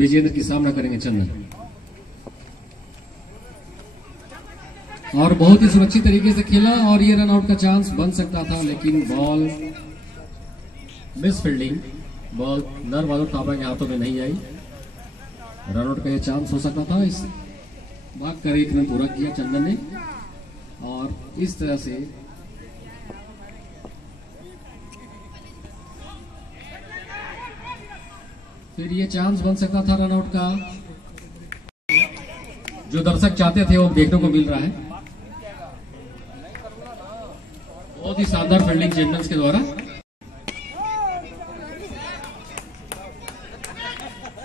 विजेंद्र की सामना करेंगे चंदन। और बहुत ही सुरक्षित तरीके से खेला और ये रन आउट का चांस बन सकता था, लेकिन बॉल मिस फील्डिंग, बॉल नरवादो थापा के हाथों में नहीं आई। रन आउट का ये चांस हो सकता था। इस भाग कर एक रन पूरा किया चंदन ने और इस तरह से फिर ये चांस बन सकता था रन आउट का। जो दर्शक चाहते थे वो देखने को मिल रहा है। बहुत ही शानदार फील्डिंग चैंपियंस के द्वारा,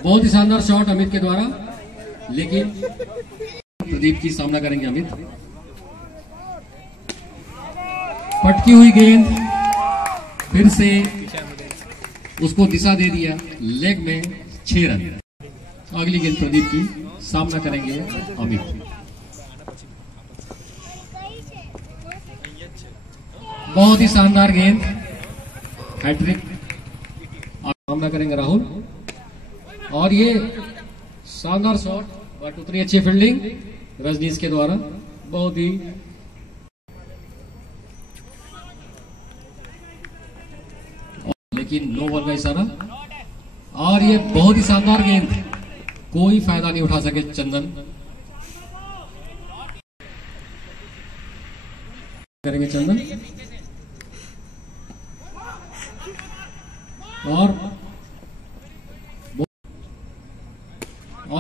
बहुत ही शानदार शॉट अमित के द्वारा, लेकिन प्रदीप की सामना करेंगे अमित। पटकी हुई गेंद फिर से उसको दिशा दे दिया, लेग में 6 रन। अगली गेंद प्रदीप की सामना करेंगे अमित। बहुत ही शानदार गेंद, हैट्रिक। सामना करेंगे राहुल और ये शानदार शॉट बट उतनी अच्छी फील्डिंग रजनीश के द्वारा, बहुत ही लेकिन नो बॉल का इशारा। और ये बहुत ही शानदार गेंद, कोई फायदा नहीं उठा सके चंदन। करेंगे चंदन और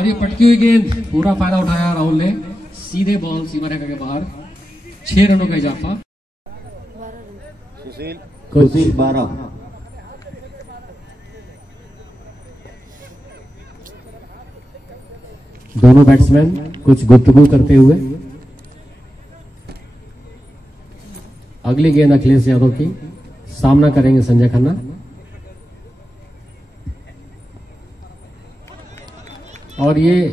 ये पटकी हुई गेंद, पूरा फायदा उठाया राहुल ने। सीधे बॉल सीमा रेखा के बाहर, 6 रनों का इजाफा। सुशील 12। दोनों बैट्समैन कुछ गुफ्तगू करते हुए। अगली गेंद अखिलेश यादव की सामना करेंगे संजय खन्ना। और ये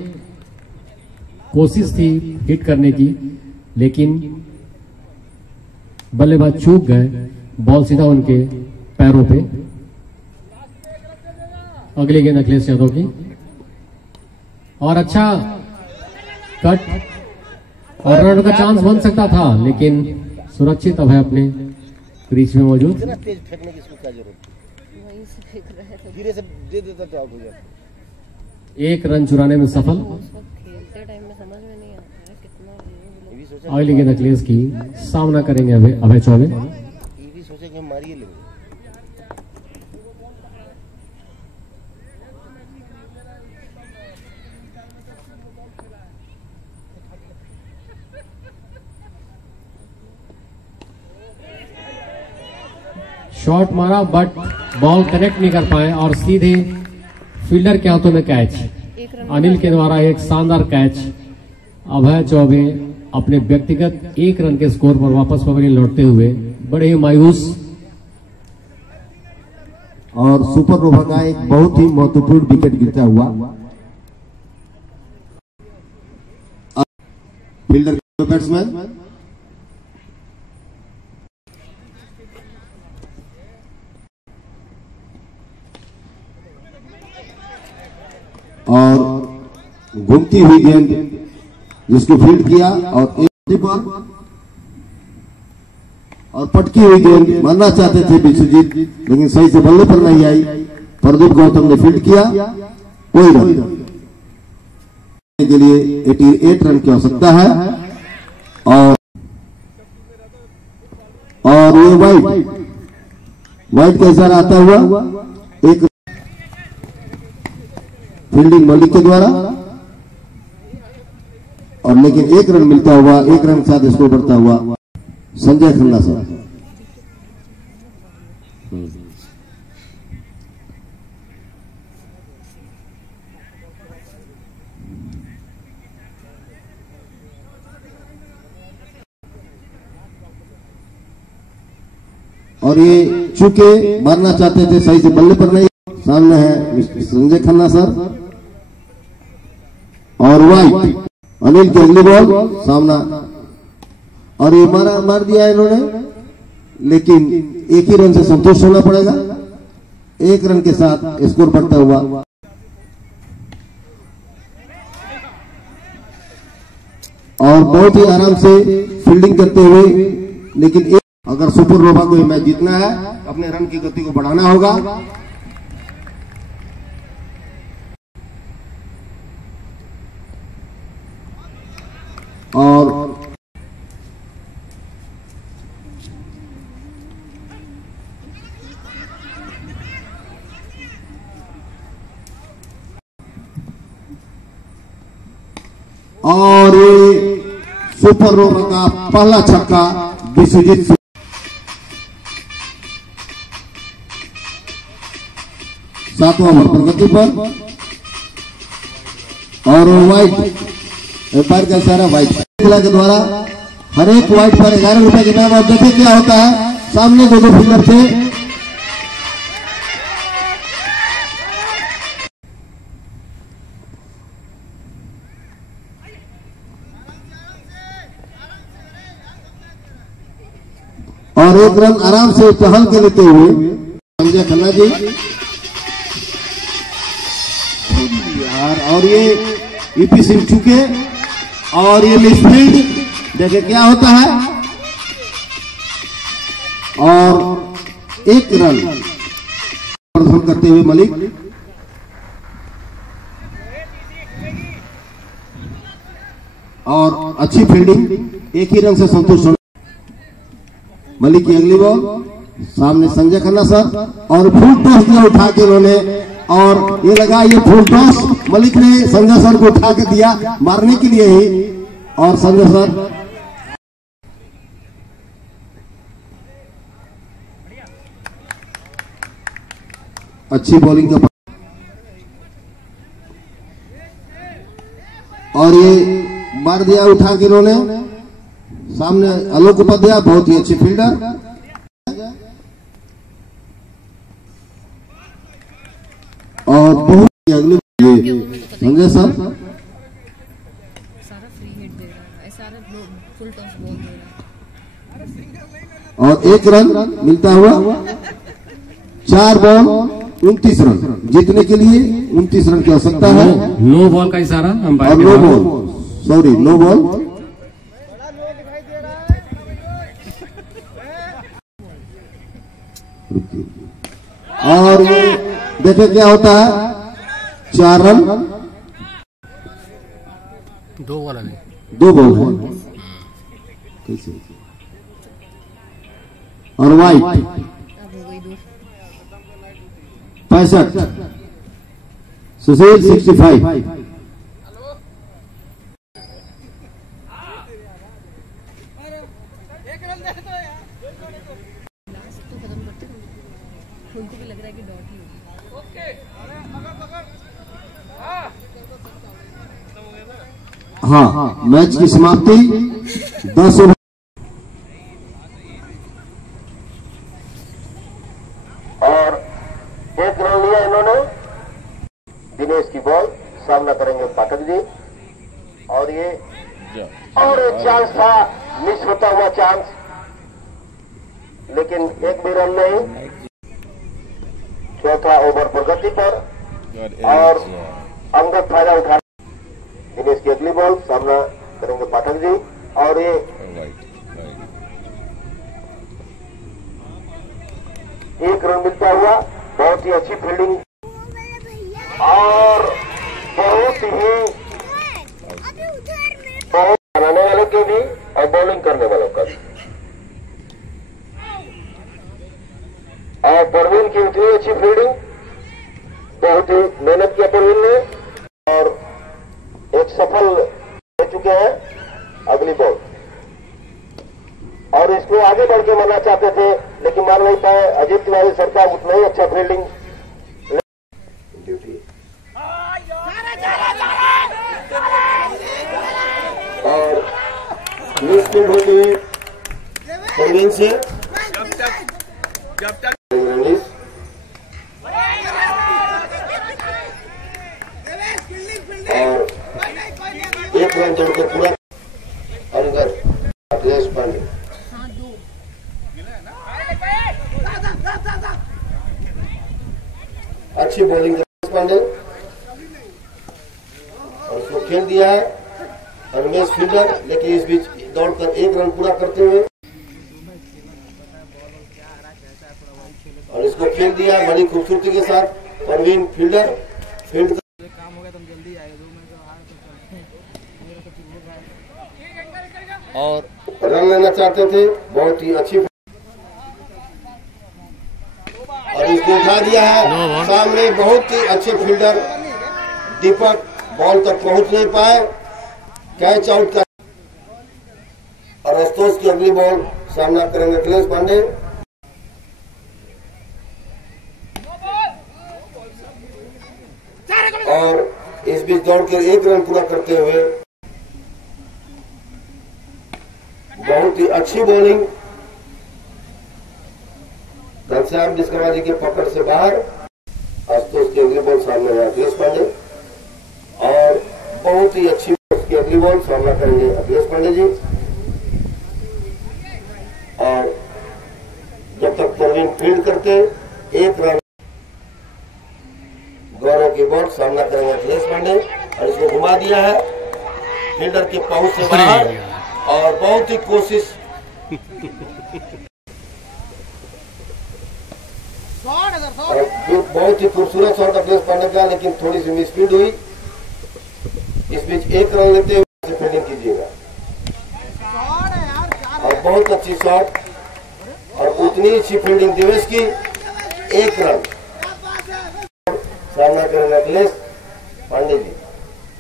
कोशिश थी हिट करने की, लेकिन बल्लेबाज चूक गए, बॉल सीधा उनके पैरों पे। अगली गेंद अखिलेश यादव की और अच्छा कट और रन का चांस बन सकता था, लेकिन सुरक्षित अब है अपने क्रीज में मौजूद। तेज फेंकने की इसको क्या जरूरत, वहीं से फेंक रहे थे, धीरे से दे देता तो आउट हो जाता। 1 रन चुराने में सफल। खेलते टाइम में समझ में नहीं आता है कितना। अगली गेंद अखिलेश की सामना करेंगे अभय चौबे। ये भी सोचे कि हम मारिए लेंगे। शॉट मारा बट बॉल कनेक्ट नहीं कर पाए और सीधे फील्डर के हाथों में कैच। अनिल के द्वारा एक शानदार कैच। अभय चौबे अपने व्यक्तिगत 1 रन के स्कोर पर वापस पवेलियन लौटते हुए बड़े ही मायूस। और सुपरनोवा का एक बहुत ही महत्वपूर्ण विकेट गिरता हुआ। फील्डर के बैट्समैन और घूमती हुई गेंद जिसको फील्ड किया और एक पर और पटकी हुई गेंद मारना चाहते थे विश्वजीत, लेकिन सही से बल्ले पर नहीं आई। प्रदीप गौतम ने फील्ड किया, कोई रन के लिए 88 रन की आवश्यकता है। और ये वाइट का इशारा आता हुआ एक फील्डिंग मलिक के द्वारा, और लेकिन 1 रन मिलता हुआ, 1 रन के साथ स्कोर बढ़ता हुआ संजय खन्ना साहब। और ये चूके मारना चाहते थे, सही से बल्ले पर नहीं। सामने है संजय खन्ना सर और वाइट अनिल की अगली बॉल सामना, और ये मार दिया इन्होंने, लेकिन 1 ही रन से संतुष्ट होना पड़ेगा। 1 रन के साथ स्कोर बढ़ता हुआ और बहुत ही आराम से फील्डिंग करते हुए, लेकिन अगर सुपर नोवा को मैच जीतना है अपने रन की गति को बढ़ाना होगा। और ये सुपर नोवा का पहला छक्का विश्वजीत सिंह। सातवां ओवर प्रगति पर और व्हाइट एम्पायर का इशारा व्हाइट के द्वारा हर एक व्हाइट पर 11 रुपए के इनाम। और देखिए क्या होता है, सामने दो फील्डर थे, और एक रन आराम से टहल के लेते हुए संजय खन्ना जी यार। और ये ईपी सिंह चुके और ये मिसफील्ड, देखिए क्या होता है, और एक रन प्रदर्शन करते हुए मलिक। और अच्छी फील्डिंग, एक ही रन से संतुष्ट होना। मलिक की अगली बॉल, सामने संजय खन्ना सर, और फुल टॉस दिया उठा के उन्होंने, और ये लगा ये फुल टॉस मलिक ने संजय सर को उठा के दिया मारने के लिए ही। और संजय सर अच्छी बॉलिंग का, और ये मार दिया उठा के उन्होंने। सामने आलोक उपाध्याय बहुत ही अच्छी फील्डर, और बहुत ही अगली संजय सर सारा फ्री हिट दे रहा है, सारा फुल टॉस बॉल दे रहा है। और एक रन मिलता हुआ, 4 बॉल 29 रन जीतने के लिए 29 रन की आवश्यकता है। नो बॉल का इशारा umpire, no ball, sorry no ball. और ये देखिए क्या होता है, 4 रन 2 बॉल है, 2 बॉल है कैसे। और वाइट 65, सुशील 65। उनको भी लग रहा है कि डॉट ही होगी। हाँ, मैच की समाप्ति 10 ओवर। और एक रन लिया इन्होंने। दिनेश की बॉल, सामना करेंगे पाठक जी। और ये और एक चांस था, मिस होता हुआ चांस, लेकिन एक भी रन नहीं। चौथा ओवर प्रगति पर और अंगद फायदा उठा। दिनेश की अगली बॉल, सामना करेंगे पाठक जी। और ये एक रन मिलता हुआ, बहुत ही अच्छी फील्डिंग और बहुत बनाने वालों के भी और बॉलिंग करने वालों का भी। और परवीन की उतनी अच्छी फील्डिंग, बहुत ही मेहनत किया परवीन ने, और एक सफल हो चुके हैं। अगली बॉल, और इसको आगे बढ़ के मारना चाहते थे लेकिन मार नहीं पाए। अजीत तिवारी सर का उतना ही अच्छा फील्डिंग ड्यूटी। और मिसफील्ड होती हुई परवीन से और एक रन जोड़ के पूरा अंदर अखिलेश पांडे। अच्छी बॉलिंग पांडे, और उसको खेल दिया है। अनमेश फील्डर, लेकिन इस बीच दौड़कर 1 रन पूरा करते हुए और इसको खेल दिया बड़ी खूबसूरती के साथ। परवीन फील्डर फील्ड और रन लेना चाहते थे, बहुत ही अच्छी और इसको उठा दिया है सामने। बहुत ही अच्छे फील्डर दीपक बॉल तक पहुंच नहीं पाए, कैच आउट का। और आशुतोष की अगली बॉल सामना करेंगे अखिलेश पांडे। और इस बीच दौड़कर 1 रन पूरा करते हुए बहुत ही अच्छी बॉलिंग घनश्याम विश्वकर्मा जी के पकड़ से बाहर। आशुतोष की अगली बॉल सामने है अखिलेश पांडे और बहुत ही अच्छी की अगली बॉल सामना करेंगे अखिलेश पांडे जी। और जब तक परवीन फील्ड करते 1 रन गौरव की बॉल सामना करेंगे अखिलेश पांडे और इसको घुमा दिया है फील्डर के पहुंच से बाहर। और बहुत ही कोशिश और बहुत ही खूबसूरत शॉट अखिलेश पांडे का, लेकिन थोड़ी सी मिसफील्ड हुई। इस बीच 1 रन लेते हुए फील्डिंग कीजिएगा और बहुत अच्छी शॉट और उतनी अच्छी फील्डिंग दिवेश की। 1 रन सामना करेंगे अखिलेश पांडे जी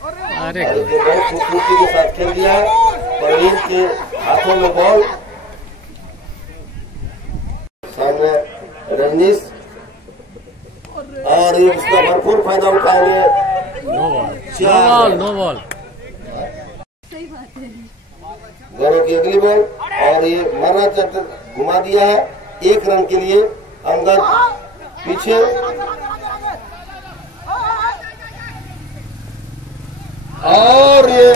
और इसे बहुत खूबसूरती के साथ खेल दिया है। परवीन के हाथों में बॉल, सामने रजनीश और ये इसका भरपूर फायदा उठाएंगे। नो बॉल गौरव की अगली बॉल और ये मरना चाहते घुमा दिया है 1 रन के लिए। अंदर पीछे और ये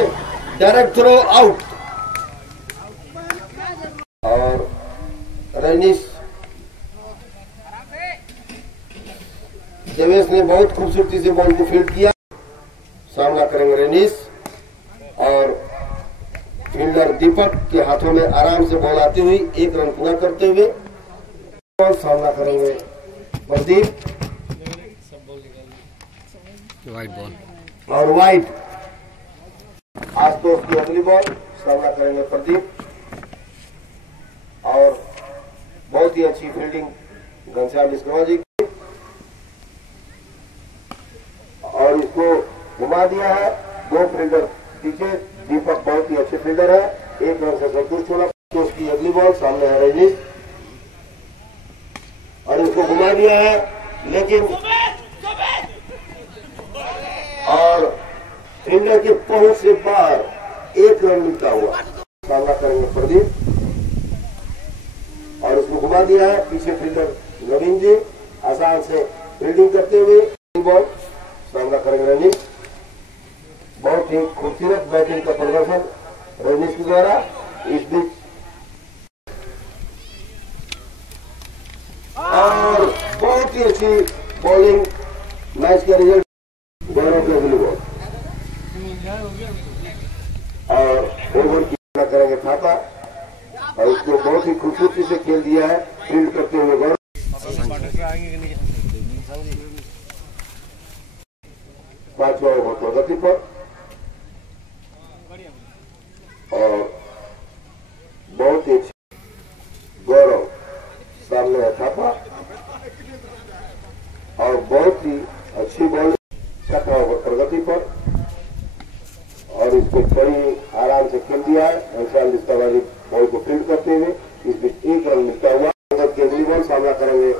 डायरेक्ट थ्रो आउट। और रजनीश देवेश ने बहुत खूबसूरती से बॉल को फील्ड किया। सामना करेंगे रजनीश और फील्डर दीपक के हाथों में आराम से बॉल आती हुई 1 रन पूरा करते हुए सामना करेंगे प्रदीप वाइट बॉल और वाइट। आशुतोष की अगली बॉल सामना करेंगे प्रदीप और बहुत ही अच्छी फील्डिंग घनश्याम विश्वकर्मा जी की और इसको घुमा दिया है। 2 फील्डर पीछे, दीपक बहुत ही अच्छे फील्डर है, 1 रन से संतुष्ट होना। तो उसकी अगली बॉल सामने है रजनीश और इसको घुमा दिया है, लेकिन और फील्डर के पहुंच से बाहर 1 रन मिलता हुआ सामना करेंगे प्रदीप और उसको घुमा दिया है। पीछे फील्डर नवीन जी आसान से फील्डिंग करते हुए बॉल सामना करेंगे रजनीश। बहुत ही खूबसूरत बैटिंग का प्रदर्शन रजनीश के द्वारा। इस बीच और बहुत ही अच्छी बॉलिंग, मैच का रिजल्ट गौरव की अगली बॉल और ओवर की करेंगे थापा और उसको बहुत ही खूबसूरती से खेल दिया है फील्ड करते हुए गौरव। 5वां ओवर प्रगति पर और बहुत ही गौरव सामने है थापा और बहुत ही अच्छी बॉल 6वां ओवर प्रगति पर और इसको बड़ी आराम से खेल दिया है घनश्याम विश्वकर्मा जी बॉल को फील्ड करते हुए। इस बीच 1 रन मिलता हुआ की अगली बॉल सामना करेंगे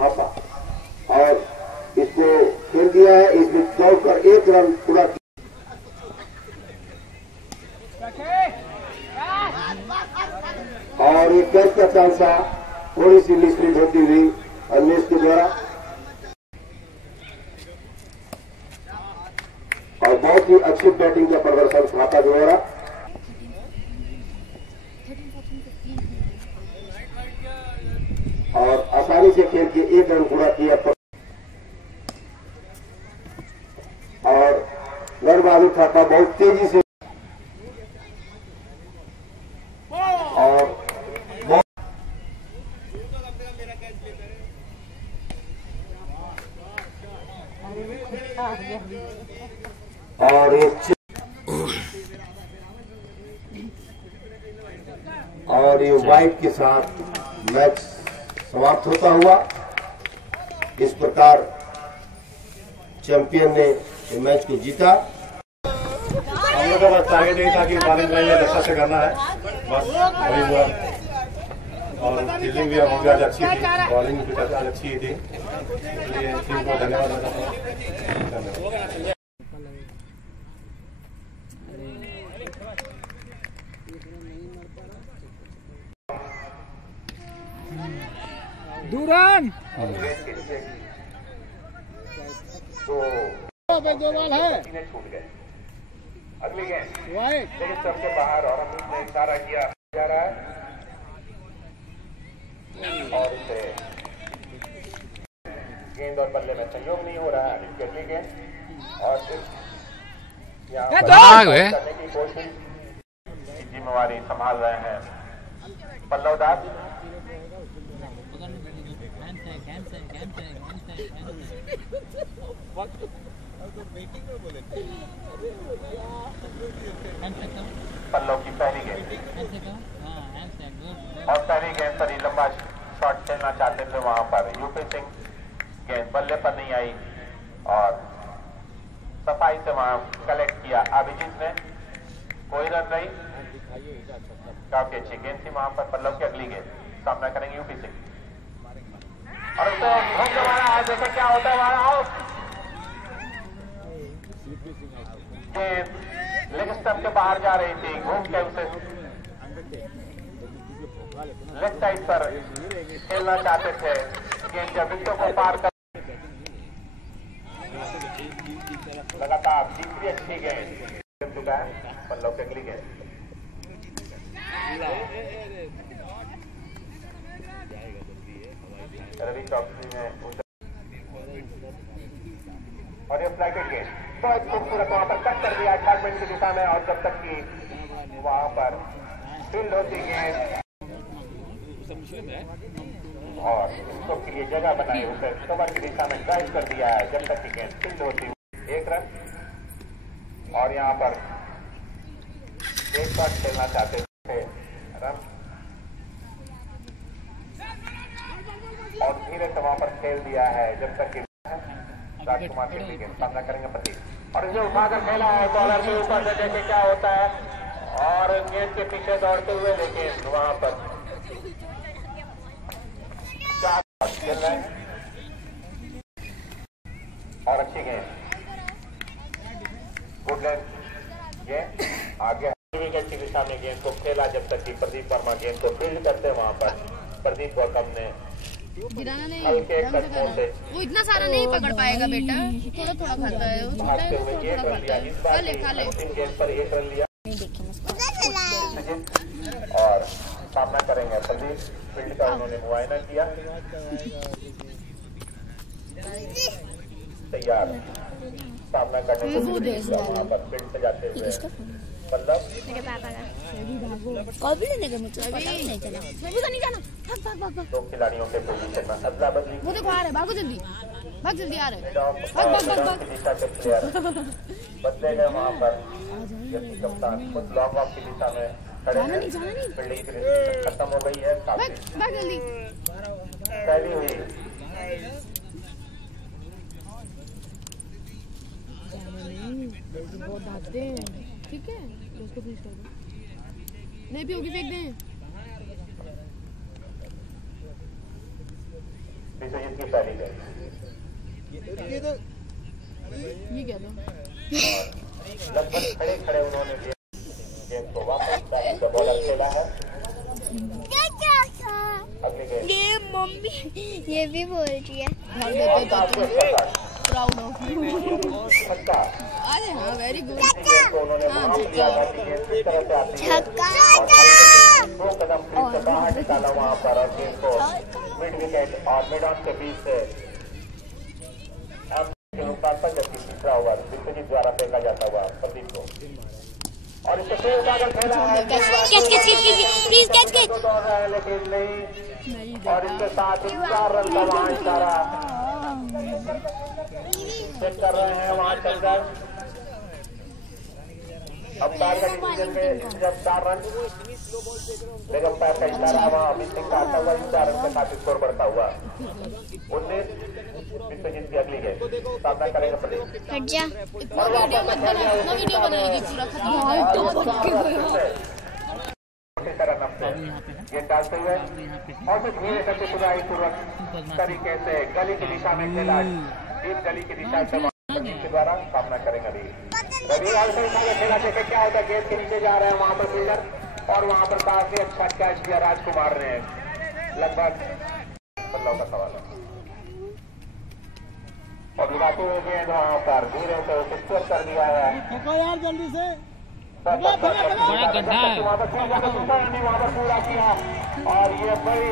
थापा और इसको खेल दिया है। इस बीच दौड़कर 1 रन पूरा और ये कैच का चांस था, थोड़ी सी मिसफील्ड होती हुई अनिलेश के द्वारा और बहुत ही अच्छी बैटिंग का प्रदर्शन थापा के द्वारा और आसानी से खेल के 1 रन पूरा किया और नर बहादुर थापा बहुत तेजी से और ये वाइट के साथ मैच समाप्त होता हुआ। इस प्रकार चैंपियन ने ये मैच को जीता। हम लोग का बस टारगेट यही था कि बॉलिंग लाइन अच्छा से करना है, बस वही हुआ। और फील्डिंग भी हम आज अच्छी थी, बॉलिंग भी आज अच्छी थी, इसलिए टीम को धन्यवाद देना चाहूँगा। दूरन दो बॉल है, छूट गए। अगली गेंद वाइड स्टंप के बाहर और हम ने इशारा किया जा रहा है और इसे गेंद और बल्ले में संयोग नहीं हो रहा है। इसकी अगली गेंद और यहाँ करने की कोशिश, जिम्मेवारी संभाल रहे हैं पल्लव दास। पल्लव की पहली गेंद और पहली गेंद पर ही लंबा शॉट खेलना चाहते थे वहां पर यूपी सिंह, गेंद बल्ले पर नहीं आई और सफाई से वहां कलेक्ट किया अभिजीत ने। कोई रन नहीं, काफी अच्छी गेंद थी वहां पर। पल्लव की अगली गेंद सामना करेंगे यूपी सिंह और उसे घूम के मारा है, देखो क्या होता है वहां। आउट, गेंद लेग स्टंप के बाहर जा रही थी, घूम के उसे लेग साइड पर खेलना चाहते थे। गेंद जब विकेटों को पार कर लगातार तीसरी अच्छी गेंद चुका है पल्लव की अगली गेंद। रवि चौधरी ने और ये फ्लाइटेड गेंद बहुत खूबसूरत वहां पर कट कर दिया अटैचमेंट की दिशा में। और जब तक कि वहां पर फील्ड होती गेंद और इसको के लिए जगह बनाई, उसे कवर की दिशा में ड्राइव कर दिया है जब तक कि गेंद फील्ड होती। एक रन और यहाँ पर एक शॉट खेलना चाहते थे रन और धीरे से वहां पर खेल दिया है जब तक कि राजकुमार के गेंद सामना करेंगे प्रतीक और इसे उठाकर खेला है बॉलर के ऊपर से, देखे क्या होता है और गेंद के पीछे दौड़ते हुए लेकिन वहां पर चार खेल रहे हैं और अच्छी गेंद गुड गेंद आगे विकेट की दिशा में गेंद को खेला जब तक कि प्रदीप वर्मा गेंद को फील्ड करते वहां पर प्रदीप गौतम ने गिराना नहीं, वो इतना सारा नहीं पकड़ पाएगा बेटा, थोड़ा थोड़ा खाता है वो, छोटा है वो, थोड़ा खाता है। खा ले खा ले। गेंद पर एक रन लिया और सामना करेंगे प्रदीप। फील्ड का उन्होंने मुआयना किया, तैयार सामना करने को वहां पर फील्ड से जाते हुए पल्लव दो खिलाड़ियों के पोजीशन में अदला बदली। वो देखो आ रहे, भागो जल्दी, भाग जल्दी आ रहे, दिशा के प्लेयर बदले गए वहां पर जबकि कप्तान खुद लॉन्ग ऑफ की दिशा में खड़े हैं। फील्डिंग की खत्म हो गई है, भाग जल्दी पहली हुई बहुत भागते हैं। ठीक है उसको फिनिश कर दो, नहीं भी होगी फेंक दें। विश्वजीत की पहली गेंद ये क्या था, लगभग खड़े खड़े उन्होंने गेंद को वापस बॉलर खेला है। अगली गेंद ये मम्मी ये भी बोल रही है प्राउड ऑफ छक्का। अरे हाँ वेरी गुड। उन्होंने छक्का दो कदम फील्ड से बाहर निकाला वहां पर और गेंद को मिड विकेट और मिड ऑन के बीच से नुकसान पर जबकि तीसरा ओवर विश्वजीत द्वारा फेंका जाता हुआ प्रदीप को और इसे फिर उठाकर खेला है प्लीज कैच दौड़ रहा है लेकिन नहीं और इसके साथ 4 रन का वहां इशारा चेक कर रहे हैं वहां चलकर। अंपायर का डिसीजन में जब 4 रन, लेकिन अंपायर का इशारा वहां अमित सिंह का आता हुआ 4 रन के साथ स्कोर बढ़ता हुआ 19। विश्वजीत की अगली गेंद सामना करेगा प्रदीप। हट जा। वीडियो बनाएगी पूरा गेंद डालते हुए और फिर धीरे करके सुधारीपूर्वक तरीके से गली की दिशा में खेला, डीप गली की दिशा से के द्वारा सामना करेंगे। रवि खेला देखे क्या होता है। गेंद के नीचे जा रहे हैं वहां पर फील्डर और वहां पर काफी अच्छा कैच किया राजकुमार ने। लगभग 15 का सवाल है और लगाते हुए गेंद वहां पर धीरे से उसे कर दिया है यार जल्दी से। वहां पर पूरा किया और ये बड़ी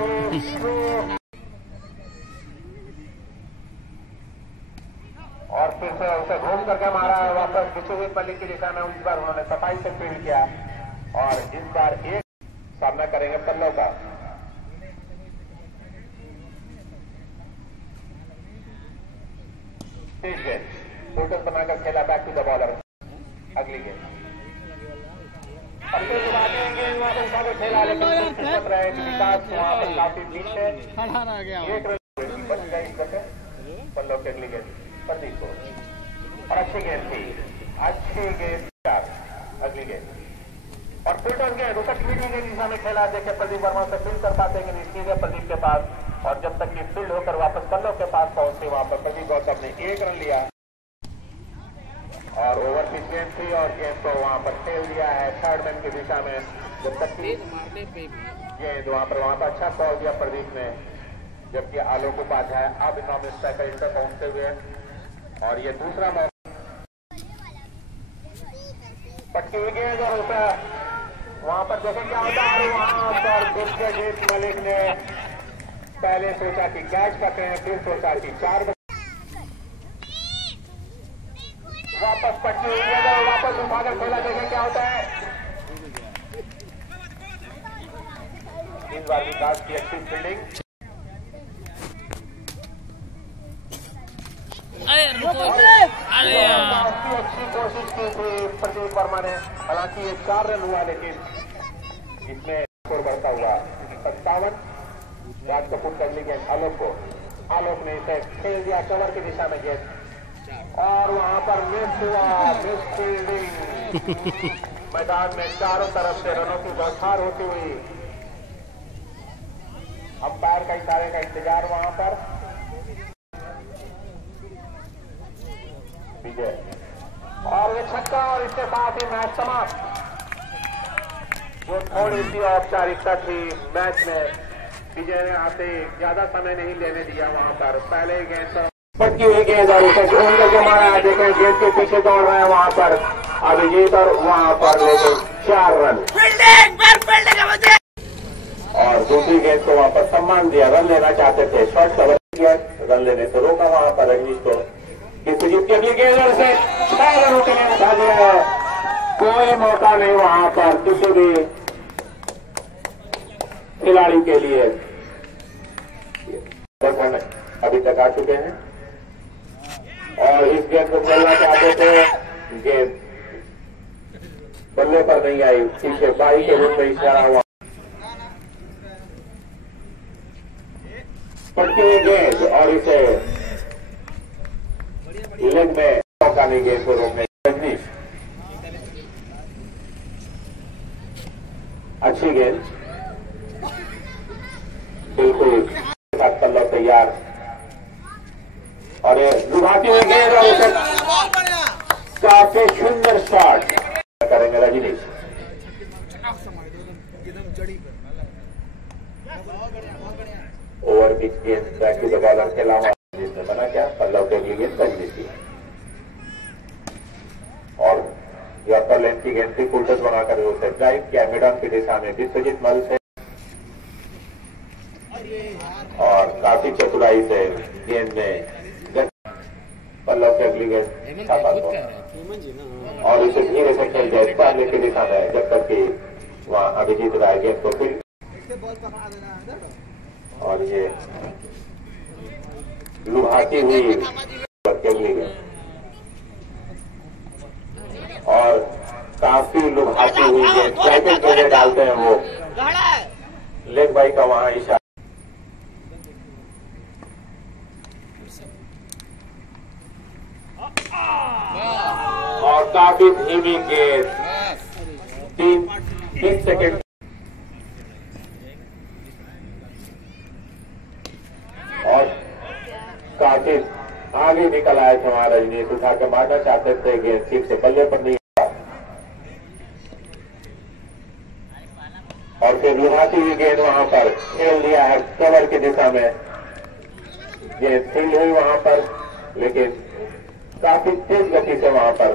और फिर से उसे घूम करके मारा है वापस विश्वजीत मलिक की दिशा में। इस बार उन्होंने सफाई से फील्ड किया और इस बार एक सामना करेंगे पल्लव का। फोकस बनाकर खेला बैक टू द बॉलर। अगली गेंद खेला लेकिन रहे विकास वहां पर काफी पीछे एक रन बच गई पल्लव के। अगली गेंद प्रदीप को और अच्छी गेंद थी, अच्छी गेंद। अगली गेंद और फिल्डर गेंद उसे फील्डिंग की दिशा में खेला। देखे प्रदीप वर्मा से फील्ड कर पाते कि नहीं, सीधे प्रदीप के पास और जब तक कि फील्ड होकर वापस पल्लव के पास पहुंचे वहां पर प्रदीप गौतम ने 1 रन लिया और ओवर पिच गेंद थी और गेंद को वहां पर खेल दिया है थर्ड मैन की दिशा में। जब तक गेंद वहां पर अच्छा सॉल्व दिया प्रदीप ने, जबकि आलोक उपाध्याय अब नॉमिनल स्ट्राइकर पर पहुंचते हुए और ये दूसरा मौका पट्टी हुई गेंद और होता वहां पर देखें क्या होता है। वहां पर विश्वजीत मलिक ने पहले सोचा कि कैच पकड़े हैं, फिर सोचा कि 4 वापस पट्टी हुई गेंद और वापस उठाकर खेला। देखें क्या होता है। इस बार विकास की अच्छी फील्डिंग काफी अच्छी कोशिश की थी प्रदीप वर्मा ने। हालांकि ये 4 रन हुआ लेकिन इसमें स्कोर बढ़ता हुआ 57। राज कपूर कर ली गेंद आलोक को, आलोक ने इसे खेल दिया कवर की दिशा में गेंद और वहां पर मिस हुआ, मिस फील्डिंग। मैदान में चारों तरफ से रनों की बौछार होती हुई। अंपायर का इशारे का इंतजार वहां पर। और ये छक्का और इसके साथ ही मैच समाप्त। जो थोड़ी सी औपचारिकता थी मैच में, विजय ने आते ज्यादा समय नहीं लेने दिया। वहां पर पहले गेंद पटकी हुई गेंद और उसे घूम करके मारा। देखें गेंद के पीछे दौड़ रहे हैं वहां पर अभिजीत और वहां पर लेकिन 4 रन और दूसरी गेंद को वहां पर सम्मान दिया। रन लेना चाहते थे, शॉर्ट कवर किया, रन लेने से रोका वहां पर रजनीश को। विश्वजीत की अगली गेंद से 6 रनों के लिए उठा दिया है। कोई मौका नहीं वहां पर किसी भी खिलाड़ी के लिए। अभी तक आ चुके हैं और इस गेंद को खेलना चाहते थे, गेंद बल्ले पर नहीं आई। पीछे बाई के रूप में इशारा हुआ। पटकी हुई गेंद और इसे लेग में मौका नहीं गेंद को रोकने। रजनीश अच्छी गेंद, बिल्कुल पल्लव तैयार और ये लुभाती हुई गेंद और उसे काफी सुंदर शॉट करेंगे रजनीश। ओवर पिच गेंद बैक टू द बॉलर खेला हुआ, जिसने बना क्या पल्लव के लिए गेंद रजनीश थी और ये अपर लेंथ की गेंद थी। फुल टच बनाकर उसे ड्राइव किया मिडन की दिशा में विश्वजीत मल से और काफी चतुराई से गेंद में पल्लव की अगली गेंद और इसे धीरे से खेल जाए सामने की दिशा में जब तक कि वहां अभिजीत राय गेंद को फिर और ये लुभाती हुई अगली गेंद काफी लुभाती हुई गेंद, जैकेट गेंदें डालते हैं वो, लेग बाई का वहां इशारा, और काफी धीमी गेंद, 3 सेकेंड, और काफी आगे निकल आए थे वहां रजनीश, उठा के मारना चाहते थे, गेंद ठीक से बल्ले पर नहीं, और फिर लुभाती हुई गेंद वहां पर खेल दिया है कवर की दिशा में, गेंद फील्ड हुई वहां पर, लेकिन काफी तेज गति से वहां पर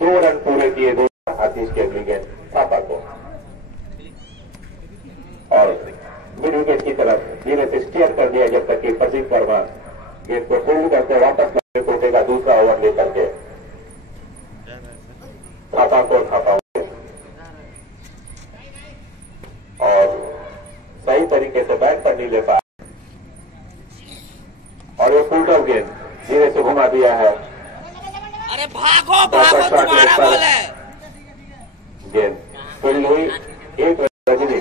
2 रन पूरे किए, 2 आतिश के अगली गेंद थापा को, और मिड विकेट की तरफ धीरे से स्टीयर कर दिया जब तक कि प्रदीप वर्मा गेंद को फील्ड करके वापस कोटे का दूसरा ओवर लेकर के थापा को थापा और सही तरीके से बैट पर नहीं ले पाया, और ये फुल टॉप गेंद धीरे से घुमा दिया है। अरे भागो भागो, तुम्हारा बॉल है। गेंद फील्ड हुई, 1 रन रजनी,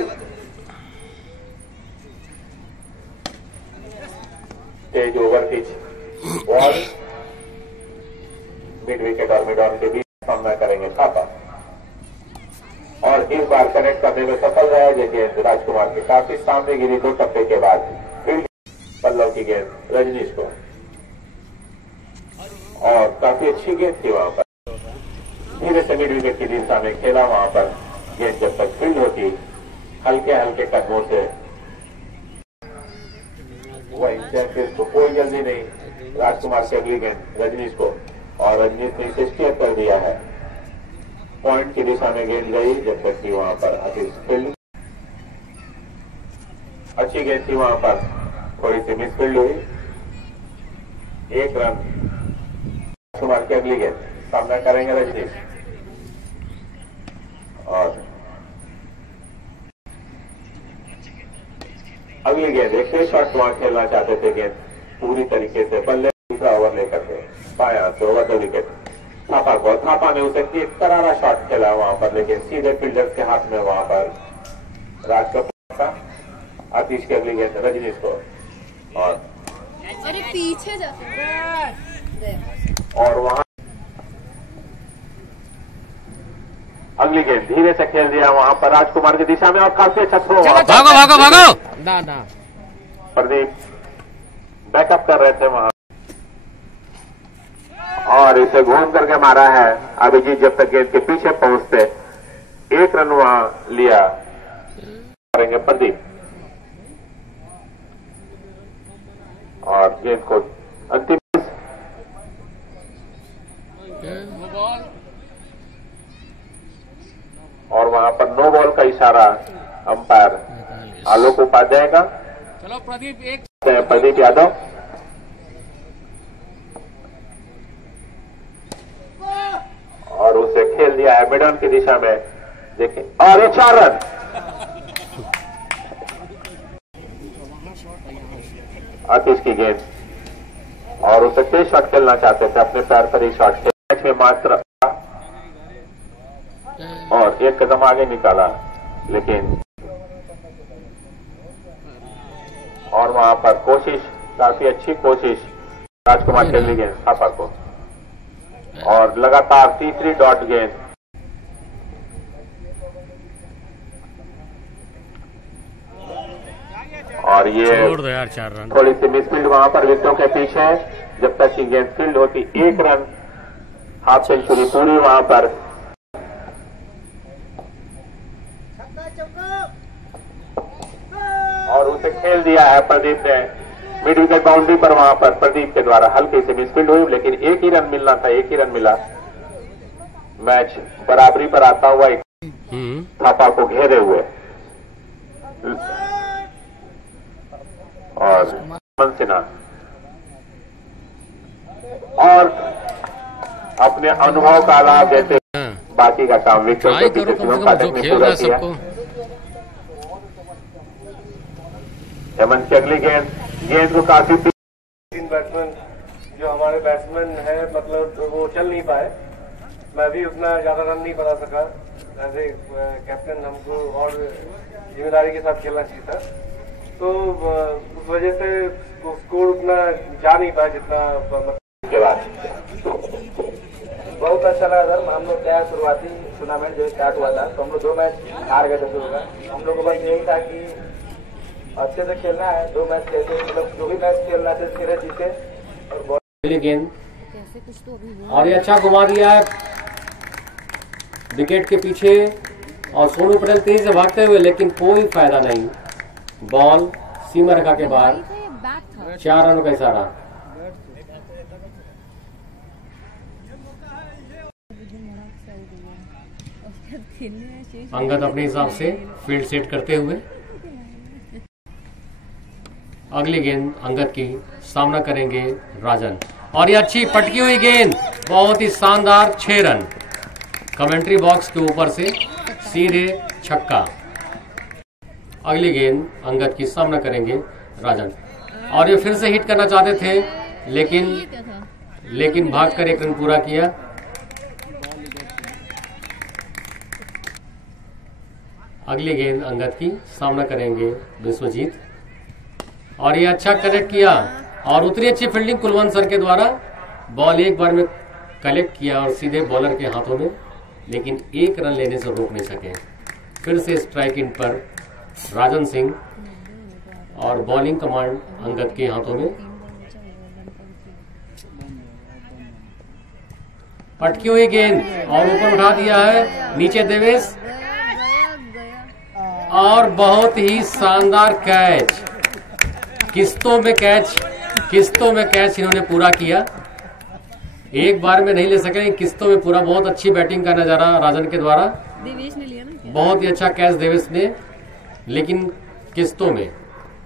तेज over pitch ball, mid wicket और मिड ऑन के बीच सामना करेंगे थापा, और इस बार कनेक्ट करने में सफल रहा, गेंद राजकुमार के काफी सामने गिरी 2 टप्पे के बाद, फील्ड पल्लव की गेंद रजनीश को, और काफी अच्छी गेंद थी वहां पर, धीरे से मिड विकेट की दिशा में खेला वहां पर, गेंद जब तक फील्ड होती हल्के हल्के कदमों से वही, फिर तो कोई जल्दी नहीं, राजकुमार से अगली गेंद रजनीश को, और रजनीश ने इसे स्टीयर कर दिया है, पॉइंट की दिशा में गेंद गई जब तक कि वहां पर आतिश फील्ड, अच्छी गेंद थी वहां पर, थोड़ी सी मिसफील्ड हुई, 1 रन, राजकुमार की अगली गेंद सामना करेंगे रजनीश, और अगली गेंद एक तेज शॉट वहां खेलना चाहते थे, गेंद पूरी तरीके से बल्ले दूसरा ओवर लेकर के पाया तो ओवर 2 विकेट थापा को, थापा ने उसे एक करारा शॉट खेला वहां पर, लेकिन सीधे फील्डर्स के हाथ में वहां पर राज कपूर का, आतिश की अगली गेंद रजनीश को, और अरे पीछे जा, और वहां अगली गेंद धीरे से खेल दिया वहां पर राजकुमार की दिशा में, और काफी अच्छा थ्रो, भागो भागो भागो, ना ना, प्रदीप बैकअप कर रहे थे वहां, और इसे घूम करके मारा है अभिजीत, जब तक गेंद के पीछे पहुंचते 1 रन वहां लिया, करेंगे प्रदीप, और गेंद को अंतिम और वहां पर नो बॉल का इशारा अंपायर आलोक उपाध्याय का, चलो प्रदीप, एक प्रदीप यादव, और उसे खेल दिया है मिडन की दिशा में, देखिए, और 4 रन, आतिश की गेंद, और उसे तेज शॉट खेलना चाहते थे, अपने पैर पर ही शॉट खेल, मैच में मात्र और 1 कदम आगे निकाला, लेकिन और वहां पर कोशिश, काफी अच्छी कोशिश राजकुमार खेलने गेंद थापा को, और लगातार तीसरी डॉट गेंद, और ये छोड़ दो यार, 4 रन, थोड़ी सी मिसफील्ड वहां पर विकेटों के पीछे, जब तक कि गेंद फील्ड होती 1 रन, हाफ सेंचुरी पूरी वहां पर, और उसे खेल दिया है प्रदीप ने मिड विकेट बाउंड्री पर, वहां पर प्रदीप के द्वारा हल्की से मिसफील्ड हुई, लेकिन 1 ही रन मिलना था, 1 ही रन मिला, मैच बराबरी पर आता हुआ थापा को घेरे हुए, और मन सिन्हा और अपने अनुभव का लाभ देते बाकी का काम विकेट ट्राई करो, कम से कम जो खेल रहा है सबको, हेमंत की अगली गेंद को काफी बैट्समैन जो हमारे बैट्समैन है, मतलब वो चल नहीं पाए, मैं भी उतना ज्यादा रन नहीं बना सका। एज ए कैप्टन हमको और जिम्मेदारी के साथ खेलना चाहिए था, तो उस वजह से स्कोर उतना जा नहीं पाया जितना। बहुत अच्छा लगा सर। हम लोग क्या शुरुआती टूर्नामेंट जो स्टार्ट हुआ था तो हम लोग 2 मैच हार गए थे शुरू में। हम लोग को बस यही था कि अच्छे से खेलना है, 2 मैच खेलते मतलब जो भी मैच खेलना है खेले जीते। और गेंद और ये अच्छा घुमा दिया है विकेट के पीछे और सोनू पटेल तेज से भागते हुए, लेकिन कोई फायदा नहीं। बॉल सीमा रेखा के बाहर, 4 रनों का इशारा। अंगद अपने हिसाब से फील्ड सेट करते हुए। अगली गेंद अंगद की, सामना करेंगे राजन और ये अच्छी पटकी हुई गेंद, बहुत ही शानदार 6 रन। कमेंट्री बॉक्स के ऊपर से सीधे छक्का। अगली गेंद अंगद की, सामना करेंगे राजन और ये फिर से हिट करना चाहते थे लेकिन भागकर 1 रन पूरा किया। अगली गेंद अंगद की, सामना करेंगे विश्वजीत और ये अच्छा कनेक्ट किया और उतनी अच्छी फील्डिंग कुलवंत सर के द्वारा। बॉल एक बार में कलेक्ट किया और सीधे बॉलर के हाथों में, लेकिन 1 रन लेने से रोक नहीं सके। फिर से स्ट्राइक इन पर राजन सिंह और बॉलिंग कमांड अंगद के हाथों में। पटकी हुई गेंद और ऊपर उठा दिया है, नीचे देवेश और बहुत ही शानदार कैच। किस्तों में कैच इन्होंने पूरा किया। एक बार में नहीं ले सके, किस्तों में पूरा। बहुत अच्छी बैटिंग का नजारा राजन के द्वारा। देवेश ने लिया ना, बहुत ही अच्छा कैच देवेश ने, लेकिन किस्तों में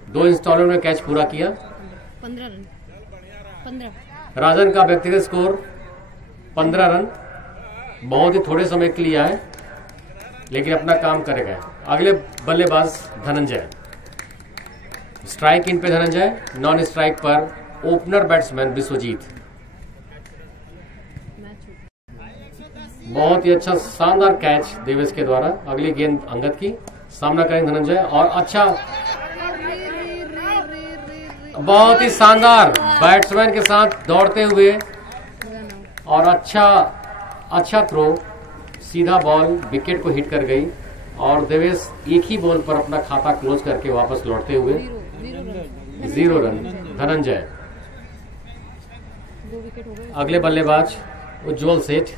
2 इंस्टॉलमेंट में कैच पूरा किया। 15 रन। राजन का व्यक्तिगत स्कोर 15 रन, बहुत ही थोड़े समय के लिए है लेकिन अपना काम करेगा। अगले बल्लेबाज धनंजय। स्ट्राइक इन पे धनंजय, नॉन स्ट्राइक पर ओपनर बैट्समैन विश्वजीत। बहुत ही अच्छा शानदार कैच देवेश के द्वारा। अगली गेंद अंगद की, सामना करेंगे धनंजय और अच्छा, बहुत ही शानदार बैट्समैन के साथ दौड़ते हुए और अच्छा थ्रो, सीधा बॉल विकेट को हिट कर गई और देवेश एक ही बॉल पर अपना खाता क्लोज करके वापस लौटते हुए 0 रन। धनंजय। अगले बल्लेबाज उज्जवल सेठ।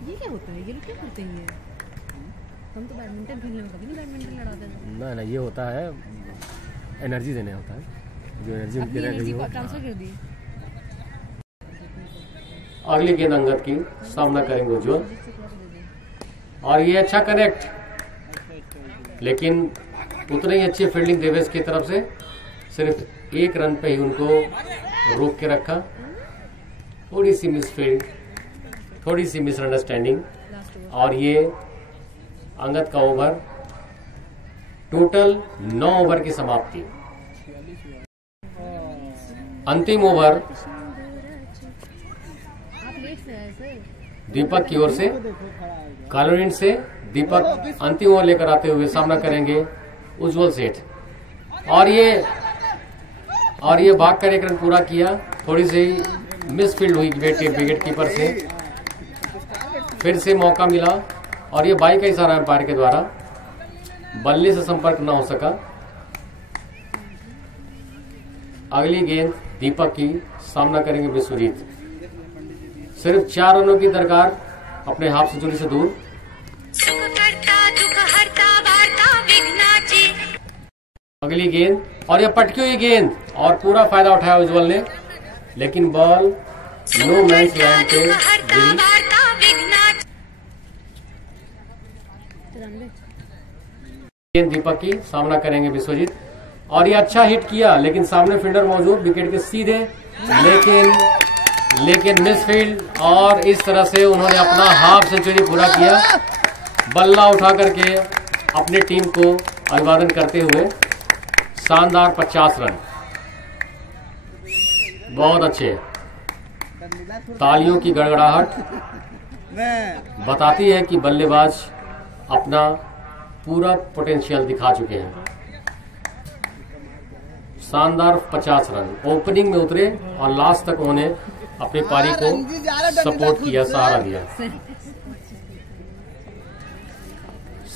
ये क्या होता है? ये लोग क्या करते हैं? हम तो बैडमिंटन खेलने में कभी नहीं बैडमिंटन लड़ाते। ना ये होता है, एनर्जी देने होता है, जो एनर्जी उनके रह गई ट्रांसफर कर दी। अगली गेंद अंगद की, सामना करेंगे उज्जवल और ये अच्छा कनेक्ट, लेकिन उतनी ही अच्छी फील्डिंग देवेश की तरफ से। सिर्फ 1 रन पे ही उनको रोक के रखा। थोड़ी सी मिसफील्ड, थोड़ी सी मिसअंडरस्टैंडिंग और ये अंगद का ओवर। टोटल 9 ओवर की समाप्ति। अंतिम ओवर दीपक की ओर से, कॉलोनी से दीपक अंतिम ओवर लेकर आते हुए सामना करेंगे उज्जवल सेठ और ये भागकर 1 रन पूरा किया। थोड़ी सी मिसफील्ड हुई विकेट कीपर से, फिर से मौका मिला और ये बाई का इशारा अंपायर के द्वारा, बल्ले से संपर्क न हो सका। अगली गेंद दीपक की, सामना करेंगे विश्वजीत। सिर्फ 4 रनों की दरकार अपने हाफ सेंचुरी से दूर। अगली गेंद और यह पटकी हुई गेंद और पूरा फायदा उठाया उज्जवल ने, लेकिन बॉल नो मैंस लैंड पे गिरी। गेंद दीपक की, सामना करेंगे विश्वजीत और ये अच्छा हिट किया, लेकिन सामने फील्डर मौजूद, विकेट के सीधे, लेकिन मिसफील्ड और इस तरह से उन्होंने अपना हाफ सेंचुरी पूरा किया। बल्ला उठा करके अपनी टीम को अभिवादन करते हुए शानदार 50 रन, बहुत अच्छे। तालियों की गड़गड़ाहट बताती है कि बल्लेबाज अपना पूरा पोटेंशियल दिखा चुके हैं। शानदार 50 रन ओपनिंग में उतरे और लास्ट तक उन्होंने अपनी पारी को सपोर्ट किया, सहारा दिया।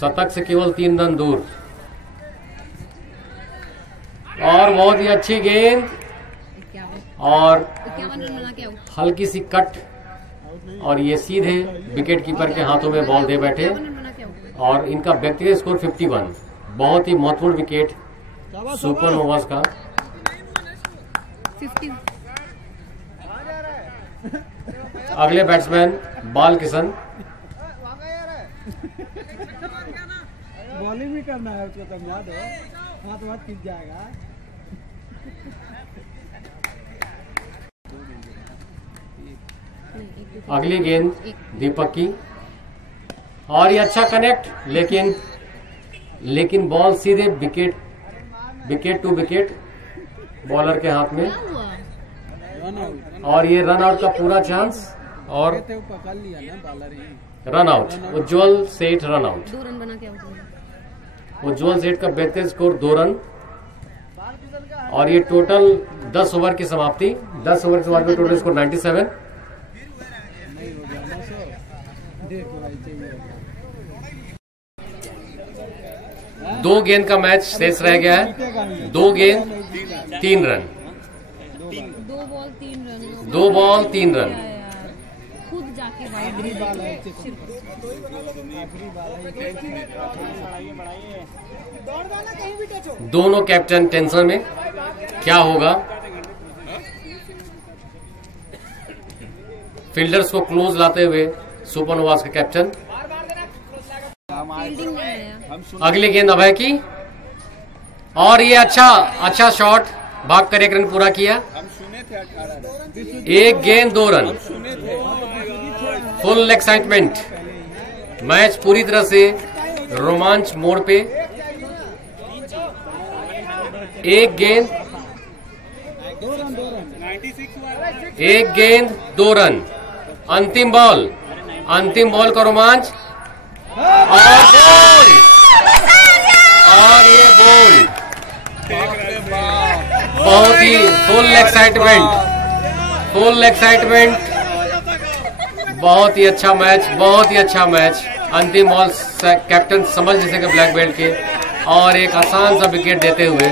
शतक से केवल 3 रन दूर और बहुत ही अच्छी गेंद और हल्की सी कट और ये सीधे विकेट कीपर के हाथों में बॉल दे बैठे और इनका व्यक्तिगत स्कोर 51। बहुत ही महत्वपूर्ण विकेट सुपर ओवर्स का। 50। अगले बैट्समैन बाल किशन। बॉलिंग भी करना है उसको, समझा दो, हाथ मत खींच जाएगा। अगली गेंद दीपक की और ये अच्छा कनेक्ट, लेकिन बॉल सीधे विकेट टू विकेट बॉलर के हाथ में और ये रन आउट का पूरा चांस और पकड़ लिया ना बॉलर ही। Run out. Ujjwal Seth run out. 2 run बना के आउट हुआ। उज्जवल सेठ का व्यक्तिगत स्कोर 2 रन और ये टोटल 10 ओवर की समाप्ति। 10 ओवर की समाप्ति में टोटल स्कोर 97। दो गेंद का मैच शेष रह गया है। 2 गेंद 3 रन। 2 ball 3 run. खुद जाके दोनों कैप्टन टेंशन में, क्या होगा। फील्डर्स को क्लोज लाते हुए सुपरनोवास के कैप्टन। अगली गेंद अभय की और ये अच्छा शॉट, भाग कर 1 रन पूरा किया। 1 गेंद 2 रन। फुल एक्साइटमेंट, मैच पूरी तरह से रोमांच मोड़ पे। 1 गेंद 2 रन। अंतिम बॉल का रोमांच और ये बोल। बहुत ही फुल एक्साइटमेंट, बहुत ही अच्छा मैच। अंतिम बॉल कैप्टन समझ जैसे कि ब्लैक बेल्ट के और एक आसान सा विकेट देते हुए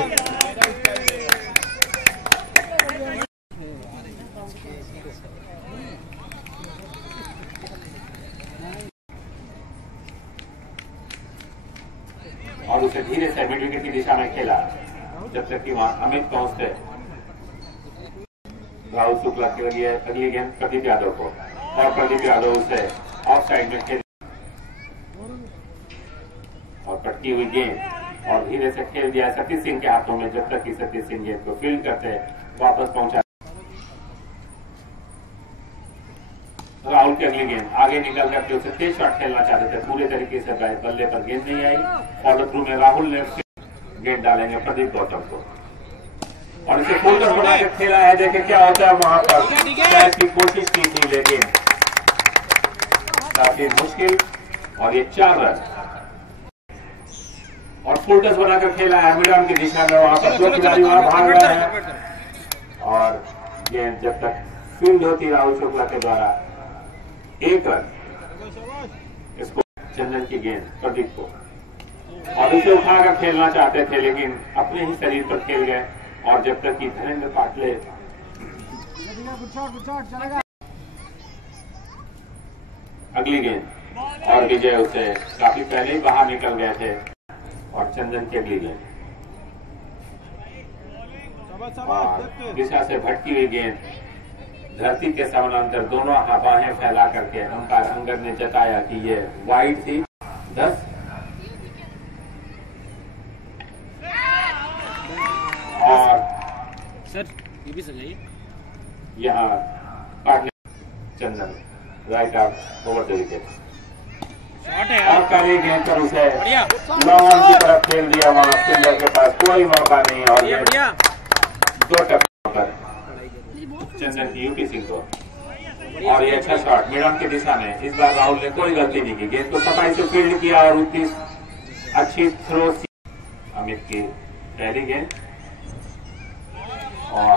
और उसे धीरे से मिड विकेट की दिशा में खेला जब तक कि वहां अमित पहुंचते। राहुल शुक्ला के लिए अगली गेंद प्रदीप यादव को और प्रदीप यादव उसे ऑफ साइड में खेल और कटती हुई गेंद और धीरे से खेल दिया सतीश सिंह के हाथों में जब तक कि सतीश सिंह गेंद को फील्ड करते वापस पहुंचा। राहुल की अगली गेंद आगे निकल करके उसे तेज शॉट खेलना चाहते थे, पूरे तरीके से बल्ले पर गेंद नहीं आई। फॉलो थ्रू में राहुल ने गेंद डालेंगे प्रदीप गौतम को और इसे फोल्डर बना के खेला है। देखे क्या होता है वहां पर, कैच की कोशिश की थी लेकिन काफी मुश्किल और ये 4 रन और फुल टच बनाकर खेला है मिडआर्म की दिशा में। वहां पर 2 खिलाड़ी वहां भाग रहे हैं और गेंद जब तक फील्ड होती राहुल शुक्ला के द्वारा 1 रन। इसको चंदन की गेंद प्रदीप को और इसे उठाकर खेलना चाहते थे लेकिन अपने ही शरीर पर खेल गए और जब तक कि धीरेन्द्र पाटले अगली गेंद और विजय उसे काफी पहले ही बाहर निकल गए थे और चंदन की अगली गेंद और दिशा से भटकी हुई गेंद धरती के समानांतर दोनों बाहें फैला करके अंपायर अंगद ने जताया कि ये वाइड थी। 10 और सर ये भी सजाइए। यहाँ Chandan right out over the wicket और काली गेंद पर उसे लॉन की तरफ खेल दिया। वहां फील्डर के पास कोई मौका नहीं और 2 टप्पे पर चंदन की यूपी सिंह को और ये अच्छा शॉट मिडन की दिशा में। इस बार राहुल ने कोई गलती नहीं की, गेंद को सफाई से फील्ड किया और उसकी अच्छी थ्रो। अमित की पहली गेंद और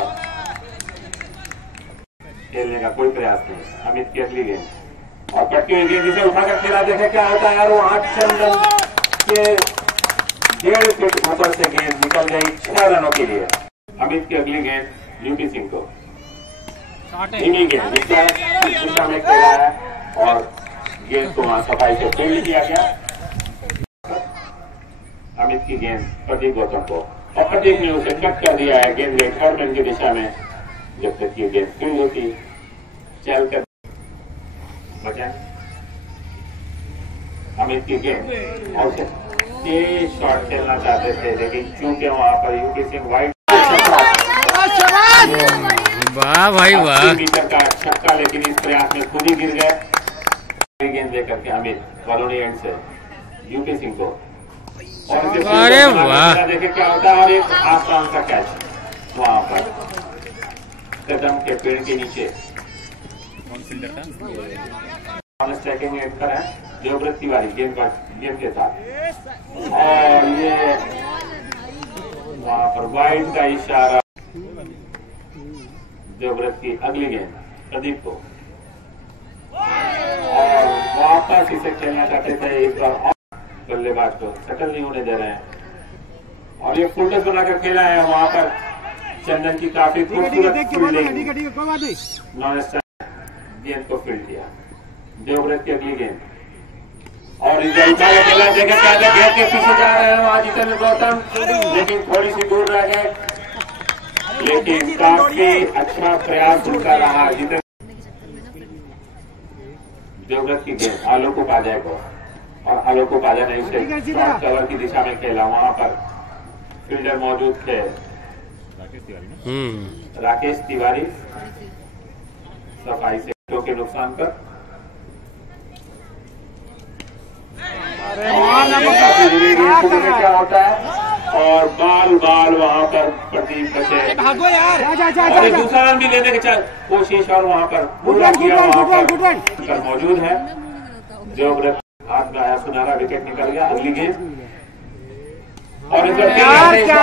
खेलने का कोई प्रयास नहीं। अमित की अगली गेंद और कटकी हुई गेंद जिसे उठाकर खेला। देखे क्या होता है यार, वहां चंदन के 1.5 फीट ऊपर से गेंद निकल गई 6 रनों के लिए। अमित की अगली गेंद यूपी सिंह को धीमी गेंद दिशा में खेला है और गेंद को वहां सफाई से फील्ड किया गया। अमित की गेंद प्रदीप गौतम को और प्रदीप ने उसे कट कर दिया है। गेंद गई थर्ड मैन की दिशा में जब तक ये गेंद फील्ड होती। चलकर बचन अमित की गेंद और तेज शॉट खेलना चाहते थे, लेकिन चूंकि वहां पर यूपी सिंह वाइड वाह भाई वाह मीटर का छक्का, लेकिन इस प्रयास में खुद ही गिर गए। गेंद लेकर के अमित कॉलोनी एंड से यूपी सिंह को और अरे वाह देखे क्या होता है। और एक आसान सा कैच वहां पर कदम के पेड़ के नीचे स्ट्राइकिंग एंड पर है देवव्रत तिवारी गेंद के साथ और ये वहां पर वाइड का इशारा। देवव्रत की अगली गेंद प्रदीप को और वापस इसे खेलना चाहते थे। इस बार बल्लेबाज को सेटल नहीं होने दे रहे हैं और ये फुल टच बनाकर खेला है। वहां पर चंदन की काफी खूबसूरत नॉन स्ट्राइक गेंद को फील्ड किया। देवव्रत की अगली गेंद और खेला देखा क्या था, गेंद के पीछे जा रहे हैं वहां जितेंद्र गौतम, लेकिन थोड़ी सी दूर रह गए। लेकिन काफी अच्छा प्रयास उनका रहा। जितेंद्र देवव्रत की गेंद आलोक उपाध्याय को और आलोक उपाध्याय ने उसे कवर की दिशा में खेला। वहां पर फील्डर मौजूद थे राकेश तिवारी सफाई से के नुकसान पर क्या होता है और बाल वहां पर प्रदीप बचे और दूसरा रन भी लेने की कोशिश और वहां पर पूरा किया। वहां पर मौजूद है देवव्रत हाथ में आया, सुनहरा विकेट निकल गया। अगली गेंद और इस बार क्या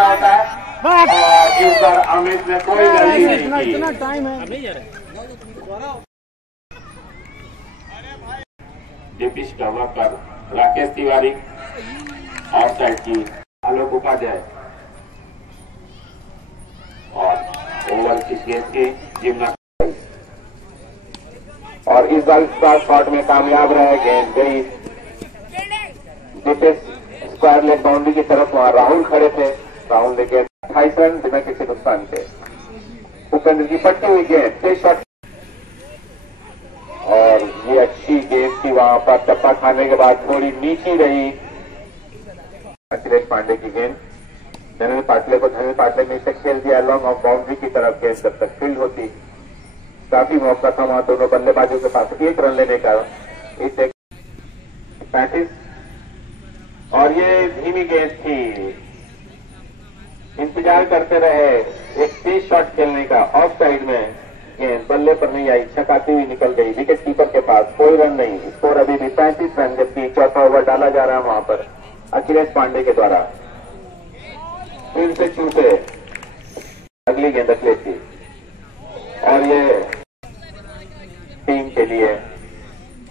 होता है और इस बार अमित ने कोई गलती नहीं की। डिपिश कवर पर राकेश तिवारी ऑफ साइड की आलोक उपाध्याय और ओवर की गेंद की जिम्नास्टिक और इस बार शॉट में कामयाब रहे। गेंद गई डिपिश स्क्वायर लेग बाउंड्री की तरफ। वहां राहुल खड़े थे, राहुल ने गेंद 28 रन बिना किसी नुकसान के। उपेंद्र की पट्टी हुई गेंद तेज शॉट और ये अच्छी गेंद थी। वहां पर टप्पा खाने के बाद थोड़ी नीची रही। अखिलेश पांडे की गेंद धनंजय पाटले ने इसे खेल दिया लॉन्ग ऑफ बाउंड्री की तरफ। गेंद जब तक फील्ड होती काफी मौका था वहां दोनों बल्लेबाजों के पास 1 रन लेने का। 35 और ये धीमी गेंद थी, इंतजार करते रहे एक तेज शॉट खेलने का। ऑफ साइड में गेंद बल्ले पर नहीं आई, छकाती हुई निकल गई विकेट कीपर के पास। कोई रन नहीं, स्कोर अभी भी 35 रन, जबकि चौथा ओवर डाला जा रहा है वहां पर अखिलेश पांडे के द्वारा। फिर से छूटे अगली गेंद अखिलेश की और ये टीम के लिए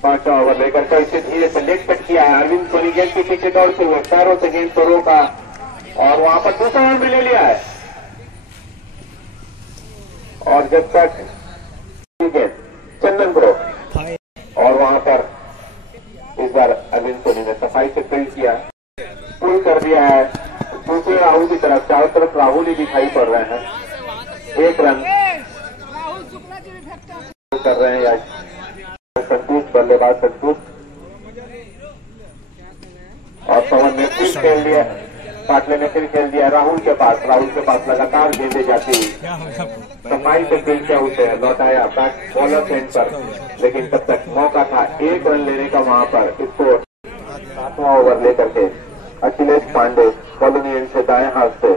5वां ओवर लेकर कर इसे धीरे से लेट कट किया है। अरविंद सोनी गेंद के पीछे दौड़ते हुए पैरों से गेंद को रोका और वहां पर दूसरा रन भी ले लिया है। और जब तक गेंद चंदन को और वहां पर इस बार अरविंद सोनी ने सफाई से फील्ड किया, पुल कर दिया है दूसरे राहुल की तरफ। चारों तरफ राहुल ही दिखाई पड़ रहे हैं। 1 रन कर रहे हैं या संतुष्ट, बल्लेबाज संतुष्ट और पवन ने फिर खेल दिया, पाटले ने फिर खेल दिया राहुल के पास लगातार गेंदें जाती हुई सफाई से फील्ड किया, उसे लौटाया बैक बॉलर एंड पर, लेकिन तब तक मौका था 1 रन लेने का वहां पर। इसको 7वां ओवर लेकर के अखिलेश पांडे कॉलोनी एंड से दाएं हाथ से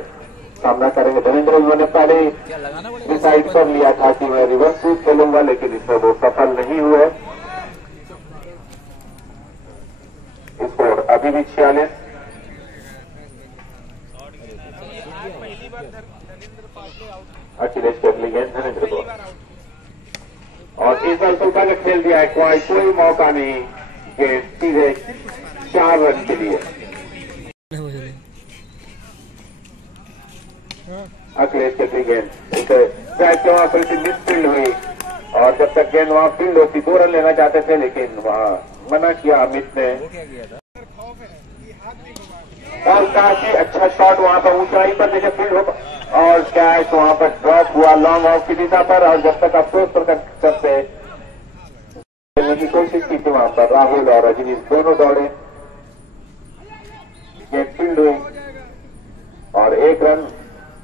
सामना करेंगे धनेंद्र। उन्होंने पहले डिसाइड कर लिया था कि मैं रिवर्स स्वीप खेलूंगा, लेकिन इसमें वो सफल नहीं हुए। स्कोर अभी भी 46। अखिलेश के गेंद धनेंद्र को, और इस बार सुल्तान ने खेल दिया है, कोई मौका नहीं, गेंद सीधे 4 रन के लिए। अखिलेश के गेंद उसे बैट के वहां पर मिसफील्ड हुई, और जब तक गेंद वहां फील्ड होती 2 रन लेना चाहते थे, लेकिन वहां मना किया अमित ने। और काफी अच्छा शॉट वहां पर ऊंचाई पर देखे फील्ड हो, और कैच वहां पर ड्रॉप हुआ लॉन्ग ऑफ की दिशा पर, और जब तक अफसोस प्रकट करते खेलने की कोशिश की थी वहां पर राहुल और रजनीश दोनों दौड़े, गेंद फील्ड हुई, और 1 रन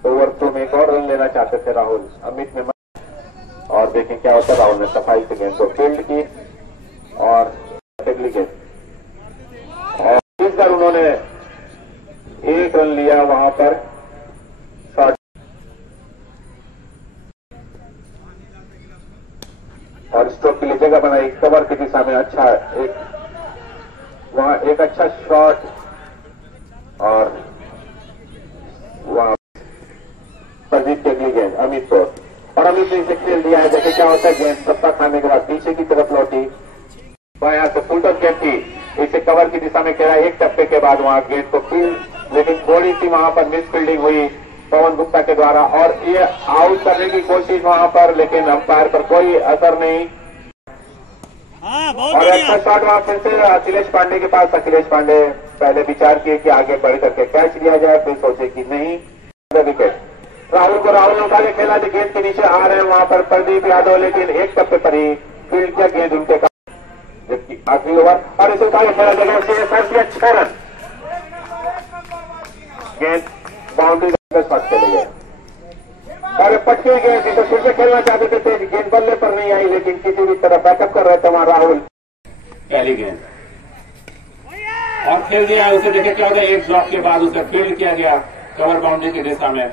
ओवर 2 में 1 और रन लेना चाहते थे राहुल। अमित ने और देखें क्या होता है, राहुल ने सफाई से गेंद को फील्ड की और अगली गेंद, और इस बार उन्होंने 1 रन लिया वहां पर शॉट, और स्ट्रोक के लिए जगह बनाई कवर की दिशा में। अच्छा वहां एक अच्छा शॉट, और वहां प्रदीप के अगली गेंद अमित को, और अमित ने इसे खेल दिया है। देखिए क्या होता है, गेंद सप्पा खाने के बाद पीछे की तरफ लौटी, वहां से फुल टॉस गेंद थी, इसे कवर की दिशा में खेला 1 टप्पे के बाद वहां गेंद को फील्ड, लेकिन थोड़ी सी वहां पर मिस फील्डिंग हुई पवन गुप्ता के द्वारा, और ये आउट करने की कोशिश वहां पर, लेकिन अंपायर पर कोई असर नहीं। और अच्छा शॉट वहां फिर से अखिलेश पांडे के पास। अखिलेश पांडे पहले विचार किए कि आगे बढ़ करके कैच लिया जाए, फिर सोचे कि नहीं, विकेट राहुल ने उठा के खेला, गेंद के नीचे आ रहे हैं वहां पर प्रदीप यादव, लेकिन 1 टप्पे पर ही फील्ड किया गेंद उनके, जबकि आखिरी ओवर, और इसे उठा के खेला जगह 6 रन, गेंद बाउंड्री शॉट चले गए, और पटकी गेंद जिसे फिर से खेलना चाहते थे, गेंद बल्ले पर नहीं आई, लेकिन किसी भी तरह बैकअप कर रहे थे वहां राहुल। पहली गेंद और खेल दिया उसे, देखे क्या होता है, 1 ड्रॉप के बाद उसे फील्ड किया गया कवर बाउंड्री की दिशा में,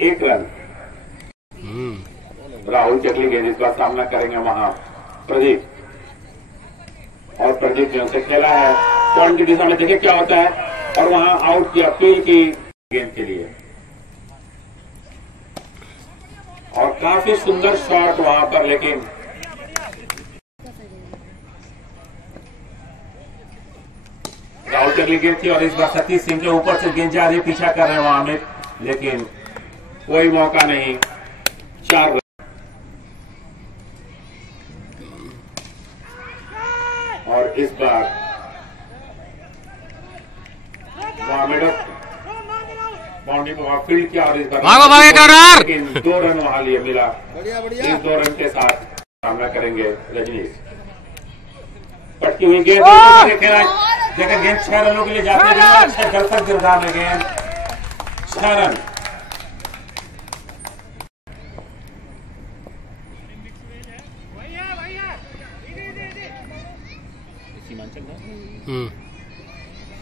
1 रन। राहुल की अगली गेंद, इस बार सामना करेंगे वहां प्रदीप, और प्रदीप ने उसे खेला है पॉइंट की दिशा में, देखिए क्या होता है, और वहां आउट की अपील की गेंद के लिए, और काफी सुंदर शॉट वहां पर, लेकिन राहुल की अगली गेंद थी, और इस बार सतीश सिंह के ऊपर से गेंद जा रही, पीछा कर रहे हैं वहां अमित, लेकिन कोई मौका नहीं, 4 रन। और इस बार बाउंड्री को वहां फील्ड किया, और इस बार लेकिन 2 रन वहां लिए मिला। इस 2 रन के साथ सामना करेंगे रजनीश। पटकी हुई गेंद खेला, देखिए गेंद 6 रनों के लिए जाते हैं, अच्छा दर्शक गिरदार में गेंद 6 रन।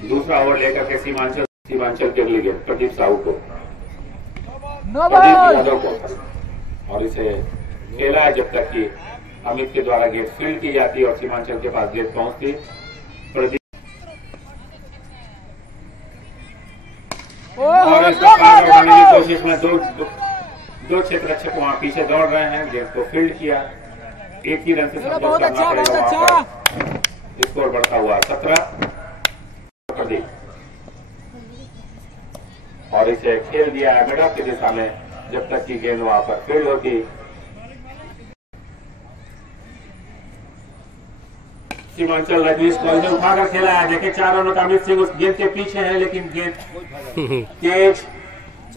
दूसरा ओवर लेकर के सीमांचल के लिए प्रदीप साहू को, प्रदीप यादव को, और इसे खेला है जब तक कि अमित के द्वारा गेंद फील्ड की जाती और सीमांचल के पास गेंद पहुंचती। प्रदीप और उड़ाने की कोशिश में दो क्षेत्र रक्षक वहां पीछे दौड़ रहे हैं, गेंद को फील्ड किया, 1 ही रन से संतोष करना पड़ेगा। स्कोर बढ़ता हुआ 17 प्रदीप, और इसे खेल दिया है मिड ऑफ की दिशा में जब तक कि गेंद वहां पर फील्ड होती। सीमांचल रजनीश को इसे उठाकर खेला है, देखिए 4 रनों का अमित सिंह उस गेंद के पीछे है, लेकिन गेंद तेज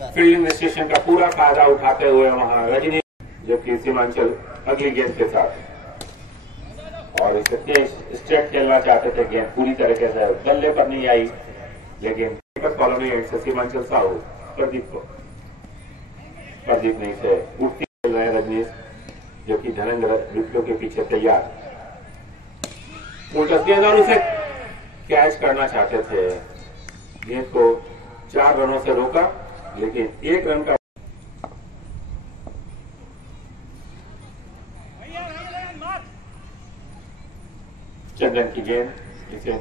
फील्डिंग स्टेशन का पूरा फायदा उठाते हुए वहां रजनीश, जबकि सीमांचल अगली गेंद के साथ, और इसे तेज स्ट्रेट खेलना चाहते थे, गेंद पूरी तरीके से बल्ले पर नहीं आई, लेकिन कॉलोनी से सीमांचल साहू प्रदीप ने इसे उठती खेल रहे हैं रजनीश, जो कि धनेंद्र विकेटों के पीछे तैयार, उल्टा गेंद और उसे कैच करना चाहते थे, गेंद को 4 रनों से रोका, लेकिन 1 रन का चंदन की गेंद, इसे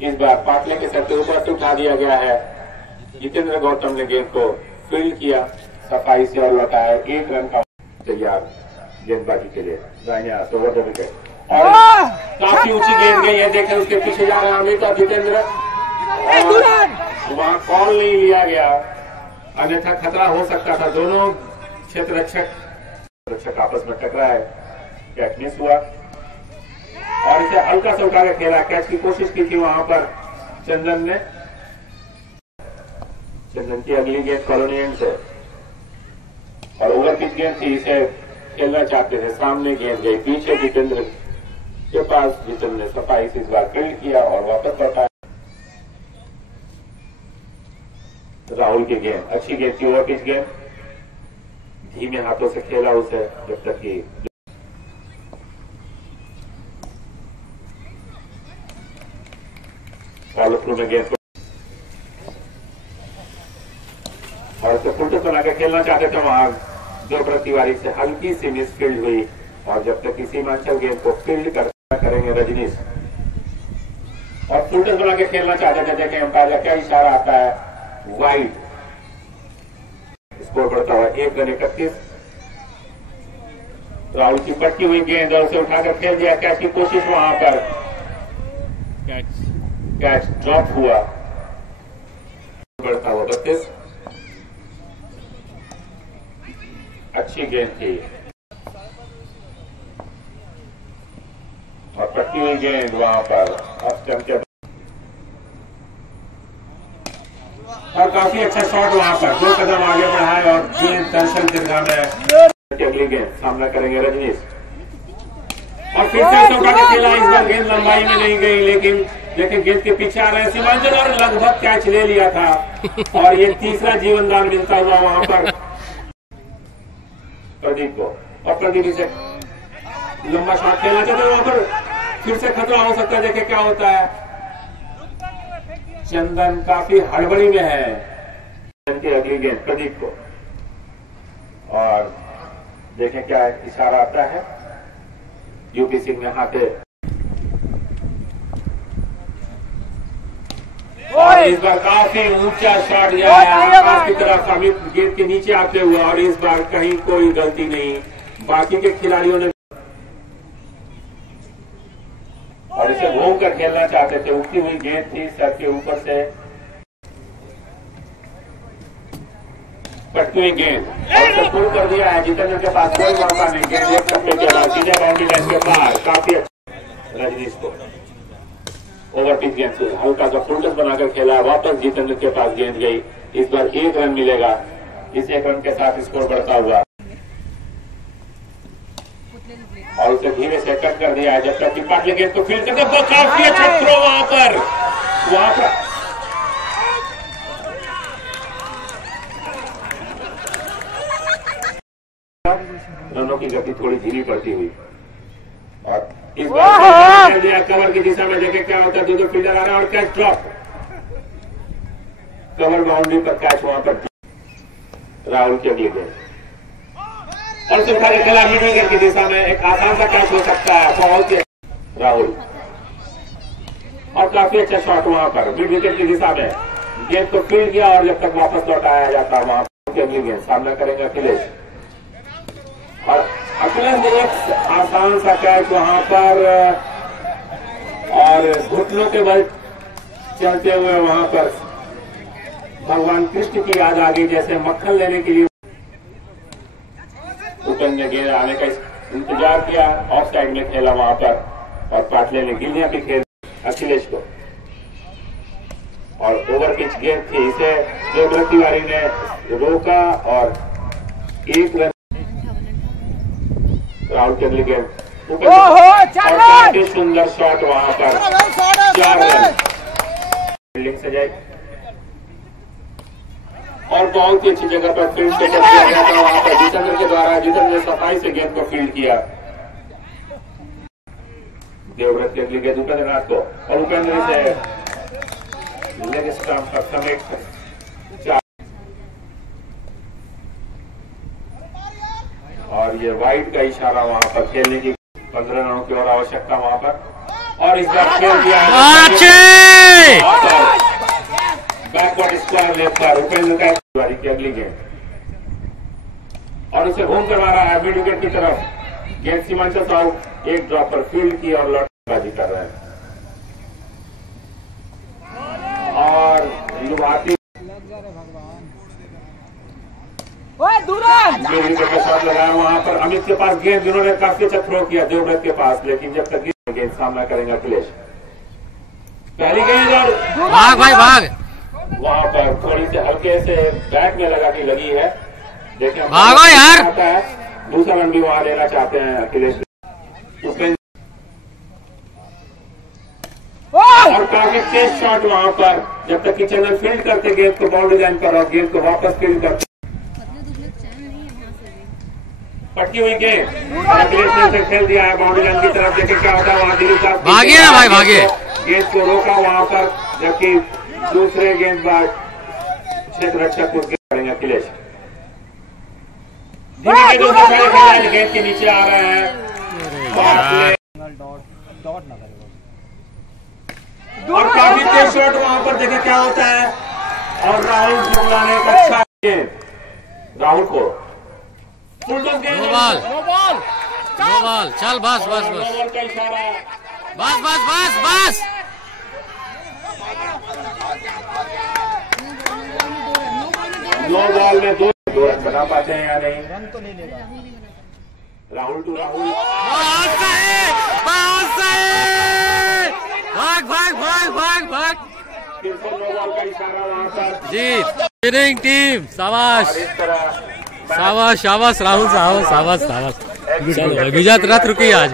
इस बार पाटले के सर के ऊपर उठा दिया गया है। जितेंद्र गौतम ने गेंद को फील्ड किया सफाई से और लौटाया। 1 रन का तैयार गेंदबाजी के लिए दाहिने हाथ ओवर द विकेट और काफी ऊंची गेंद गई है। देखें उसके पीछे जा रहे हैं अमित और जितेंद्र, वहां कॉल नहीं लिया गया, अन्यथा खतरा हो सकता था। दोनों क्षेत्र रक्षक आपस में टकराए, कैच मिस हुआ और इसे हल्का से उठा के खेला। कैच की कोशिश की थी वहां पर चंदन ने। चंदन की अगली गेंद कॉलोनी एंड से और ओवर पिच गेंद थी, इसे खेलना चाहते थे। सामने गेंद गई पीछे जितेंद्र के पास, जितेंद्र ने सफाई से इस बार फील्ड किया और वापस लौटाया। राहुल की गेंद अच्छी गेंद थी, ओवर पिच गेंद, धीमे हाथों से खेला उसे जब तक कि फॉलो थ्रू में गेंद और उसे फुल टॉस बना के खेलना चाहते थे। वहां दो प्रतिवारी से हल्की सी मिस फील्ड हुई और जब तक कि सीमांचल गेंद को फील्ड करेंगे रजनीश और फुल टॉस बना के खेलना चाहते थे। देखें अंपायर का क्या इशारा आता है, वाइड। स्कोर बढ़ता हुआ 1 रन 31। राहुल की पटकी हुई गेंद और उसे उठाकर खेल दिया। कैच की कोशिश वहां पर, कैच ड्रॉप हुआ। बढ़ता हुआ 32। अच्छी गेंद थी और पटकी हुई गेंद वहां पर ऑफ स्टंप के और काफी अच्छा शॉट वहां पर। 2 कदम आगे बढ़ाए और गेंद दर्शन दीर्घा में। अगली गेंद सामना करेंगे रजनीश और फिर से उठा के खेला। इस बार गेंद लंबाई में नहीं गई, लेकिन लेकिन गेंद के पीछे आ रहे हैं सीमांचल और लगभग कैच ले लिया था और ये तीसरा जीवनदान मिलता हुआ वहां पर प्रदीप को। और प्रदीप इसे लंबा शॉट खेलना चाहते वहां पर फिर से खतरा हो सकता है। देखे क्या होता है, चंदन काफी हड़बड़ी में है। की अगली गेंद प्रदीप को और देखें क्या इशारा आता है। यूपी सिंह ने हाथे और इस बार काफी ऊंचा शॉट दिया है आकाश की तरफ अमित गेंद के नीचे आते हुए और इस बार कहीं कोई गलती नहीं बाकी के खिलाड़ियों ने और इसे घूम कर खेलना चाहते थे। उठती हुई गेंद थी सर के ऊपर से, पटकी हुई गेंद और उसे पुल कर दिया है। जितेंद्र के पास कोई मौका नहीं, गेंद एक सप्ते के बाद सीधे बाउंड्री लाइन के पार। काफी अच्छा रजनीश को ओवर पिच गेंद से हल्का सा फुल टॉस बनाकर खेला। वापस जितेंद्र के पास गेंद गई। इस बार 1 रन मिलेगा। इस 1 रन के साथ स्कोर बढ़ता हुआ और उसे धीरे से कट कर दिया है जब तक कि पाटले गेंद को फील्ड करते। काफी अच्छा थ्रो वहां पर रनों की गति थोड़ी धीमी पड़ती हुई और इस बार दिया कवर की दिशा में। देखे क्या होता है, 2 फील्डर आ रहे हैं और कैच ड्रॉप। कवर बाउंड्री पर कैच वहां पर। राहुल की अगली गेंद और सुखा के खेला मिड विकेट की दिशा में। एक आसान सा कैच हो सकता है बहुत ही। राहुल और काफी अच्छा शॉट वहां पर मिड विकेट की दिशा में। गेंद को फील्ड किया और जब तक वापस लौटाया जाता वहां पर अगली गेंद सामना करेंगे अखिलेश और अखिलेश ने एक आसान सा कैच वहां पर और घुटनों के बल चलते हुए वहां पर भगवान कृष्ण की याद आ गई, जैसे मक्खन लेने के लिए उपेंद्र ने गेंद आने का इंतजार किया। ऑफ साइड में खेला वहां पर और पाटले ने गिल्लियां भी खेल अखिलेश को और ओवर पिच गेंद थी, इसे देवव्रत तिवारी ने रोका और 1 रन। राहुल की अगली गेंद काफी सुंदर शॉट वहां पर 4 रन फील्डिंग से जाए और बहुत ही अच्छी जगह पर फील्ड से किया गया था वहां पर जितेंद्र के द्वारा। जितेंद्र ने सफाई से गेंद को फील्ड किया। देवव्रत की अगली गेंद उपेंद्र नाथ को और उपेंद्र से लेग स्टंप का समेत और ये वाइड का इशारा वहां पर खेलने की 15 रनों की और आवश्यकता वहां पर और इस बार खेल दिया बैकवर्ड स्क्वायर लेफ्ट पर उपेंद्र का बारी की अगली गेंद और उसे घूम करवा रहा है मिड विकेट की तरफ। गेंद सीमांचल आउट, एक ड्रॉप पर फील्ड की और लौटबाजी कर रहे हैं और युवाती शॉट लगाया वहां पर अमित के पास गेंद, जिन्होंने काफी अच्छा थ्रो किया देवव्रत के पास, लेकिन जब तक गेंद सामना करेंगे अखिलेश। पहली गेंद और भाग भाई भाग, वहां पर थोड़ी से हल्के से बैट में लगा के लगी है। देखिए भागो यार, दूसरा रन भी वहां लेना चाहते हैं अखिलेश और काफी तेज शॉट वहां पर, जब तक कि चैनल फील्ड करते गेंद को बाउंड्री लाइन पर और गेंद को वापस फील्ड करते पटकी हुई गेंद अखिलेश ने उसे खेल दिया है बाउंड्री लाइन की तरफ। देखे क्या होता है वहां दिलीप साहब भागे ना भाई भागे, गेंद को रोका वहां पर, जबकि दूसरे गेंदबाज क्षेत्र रक्षक को करेंगे अखिलेश। गेंद के नीचे आ रहे हैं और काफी तेज शॉट वहां पर, देखे क्या होता है और राहुल शुक्ला ने एक अच्छा गेंद राहुल को नो बॉल, चल बस बस बस बस बस बस बस। नो बॉल में दो रन बना पाते हैं या नहीं? रन तो ले लेगा राहुल टू राहुल। भाग भाग भाग भाग भाग, फिर से नो बॉल का इशारा वहां पर। जीत विनिंग टीम, शाबाश शाबाश शाबाश राहुल साहब, शाबाश शाबाश। चलो विजय रथ रुकी आज।